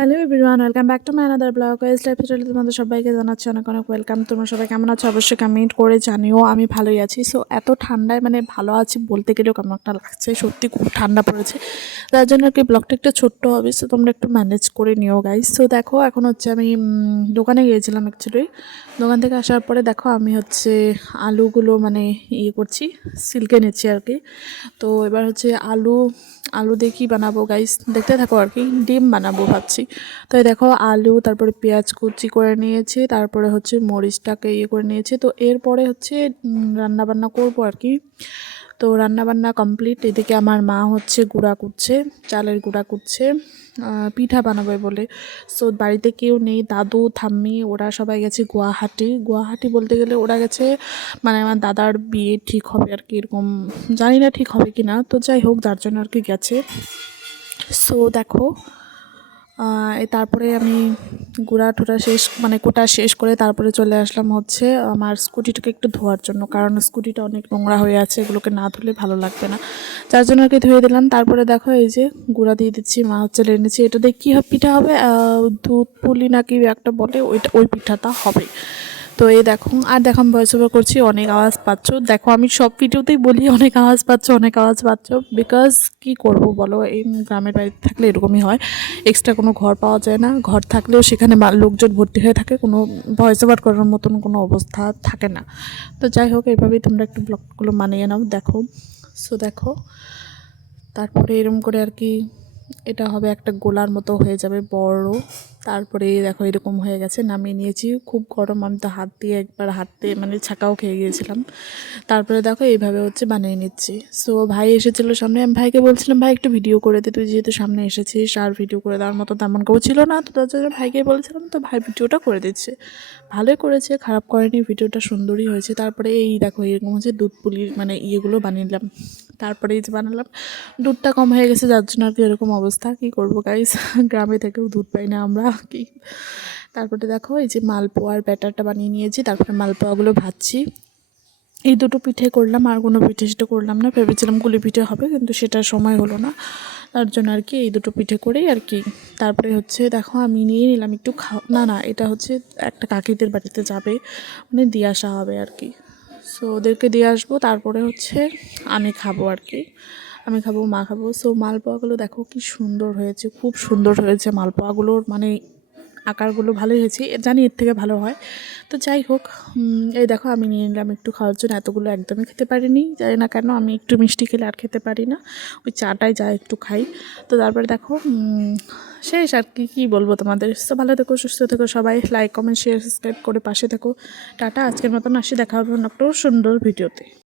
Hello everyone, welcome back to my another blog. Guys লাইফস্টাইলে তোমাদের সবাইকে জানাচ্ছি অনেক অনেক ওয়েলকাম। তোমরা সবাই কেমন আছো অবশ্যই কমেন্ট করে জানিও। আমি ভালোই আছি। সো এত ঠান্ডায় ভালো আছি বলতে গেলেও কেমন একটা লাগছে, সত্যি খুব ঠান্ডা পড়েছে। তার জন্য আর কি ব্লগটা একটু ছোট্ট হবে, সো তোমরা একটু ম্যানেজ করে নিও গাইস। সো দেখো এখন হচ্ছে আমি দোকানে গিয়েছিলাম অ্যাকচুয়ালি। দোকান থেকে আসার পরে দেখো আমি হচ্ছে আলুগুলো ইয়ে করছি, সিল্কে নিচ্ছি আর কি। তো এবার হচ্ছে আলু আলু দিয়ে কী বানাবো গাইস, দেখতে থাকো আর কি। ডিম বানাবো ভাবছি। তো এই দেখো আলু, তারপরে পেঁয়াজ কুচি করে নিয়েছি, তারপরে হচ্ছে মরিচটাকে ইয়ে করে নিয়েছি। তো এরপরে হচ্ছে রান্নাবান্না করবো আর কি। তো রান্নাবান্না কমপ্লিট। এদিকে আমার মা হচ্ছে গুঁড়া কুটছে, চালের গুঁড়া কুটছে, পিঠা বানাবে বলে। সো বাড়িতে কেউ নেই, দাদু ঠাম্মি ওরা সবাই গেছে গুয়াহাটি বলতে গেলে ওরা গেছে আমার দাদার বিয়ে ঠিক হবে আর কি, এরকম জানি না ঠিক হবে কি না। তো যাই হোক, যার জন্য আর কি গেছে। সো দেখো তারপরে আমি গুঁড়া টুড়া শেষ কোটা শেষ করে তারপরে চলে আসলাম হচ্ছে আমার স্কুটিটাকে একটু ধোয়ার জন্য, কারণ স্কুটিটা অনেক নোংরা হয়ে আছে, এগুলোকে না ধুলে ভালো লাগবে না। যার জন্য আর কি ধুয়ে দিলাম। তারপরে দেখো এই যে গুঁড়া দিয়ে দিচ্ছি, মা হচ্ছে এনেছি। এটা দিয়ে কী পিঠা হবে, দুধ পুলি নাকি একটা বলে, ওই পিঠাটা হবে। তো এই দেখো, আর দেখো আমি ভয়েস ওভার করছি, অনেক আওয়াজ পাচ্ছ। দেখো আমি সব ভিডিওতেই বলি অনেক আওয়াজ পাচ্ছ, বিকজ কি করব বলো, এই গ্রামের বাড়িতে থাকলে এরকমই হয়। এক্সট্রা কোনো ঘর পাওয়া যায় না, ঘর থাকলেও সেখানে লোকজন ভর্তি হয়ে থাকে, কোনো ভয়েস ওভার করার মতন কোনো অবস্থা থাকে না। তো যাই হোক, এইভাবেই তোমরা একটু ব্লগগুলো মানিয়ে নাও। দেখো, সো দেখো তারপরে এরকম করে আর কি এটা হবে, একটা গোলার মতো হয়ে যাবে বড়। তারপরে দেখো এরকম হয়ে গেছে, নামিয়ে নিয়েছি। খুব গরম, আমি তো হাত দিয়ে একবার ছাকাও খেয়ে গিয়েছিলাম। তারপরে দেখো এইভাবে হচ্ছে বানিয়ে নিচ্ছি। সো ভাই এসেছিলো সামনে, আমি ভাইকে বলছিলাম ভাই একটু ভিডিও করে দে, তুই যেহেতু সামনে এসেছিস, আর ভিডিও করে দেওয়ার মতো তেমন কেউ ছিল না। তো তার জন্য ভাইকে বলছিলাম, তো ভাই ভিডিওটা করে দিচ্ছে। ভালোই করেছে, খারাপ করেনি, ভিডিওটা সুন্দরই হয়েছে। তারপরে এই দেখো এরকম হচ্ছে দুধ পুলির ইয়েগুলো বানিয়ে নিলাম। তারপরে এই যে বানালাম, দুধটা কম হয়ে গেছে যার জন্য আর কি এরকম অবস্থা। কী করবো গাইস, গ্রামে থেকেও দুধ পাই না আমরা কি। তারপরে দেখো এই যে মালপোয়ার ব্যাটারটা বানিয়ে নিয়েছি, তারপরে মালপোয়াগুলো ভাজছি। এই দুটো পিঠে করলাম, আর কোনো পিঠে সেটা করলাম না। ভেবেছিলাম কুলি পিঠে হবে, কিন্তু সেটার সময় হলো না। তার জন্য আর কি এই দুটো পিঠে করেই আর কি। তারপরে হচ্ছে দেখো আমি নিয়ে নিলাম একটু না এটা হচ্ছে একটা কাকিদের বাড়িতে যাবে, দিয়ে আসা হবে আর কি। সো ওদেরকে দিয়ে আসবো, তারপরে হচ্ছে আমি খাবো আর কি। আমি খাবো, মা খাবো। সো মালপোয়াগুলো দেখো কি সুন্দর হয়েছে, খুব সুন্দর হয়েছে মালপোয়াগুলোর আকারগুলো ভালোই হয়েছে, জানি এর থেকে ভালো হয়। তো যাই হোক, এই দেখো আমি নিয়ে নিলাম একটু খাওয়ার জন্য। এতগুলো একদমই খেতে পারিনি, জানি না কেন, আমি একটু মিষ্টি খেলে আর খেতে পারি না, ওই চাটাই যা একটু খাই। তো তারপরে দেখো শেষ আর কি, কী বলবো তোমাদের। তো ভালো থেকো, সুস্থ থেকো সবাই, লাইক কমেন্ট শেয়ার সাবস্ক্রাইব করে পাশে থেকো। টাটা, আজকের মতন আসি, দেখা হবে অন্য একটা সুন্দর ভিডিওতে।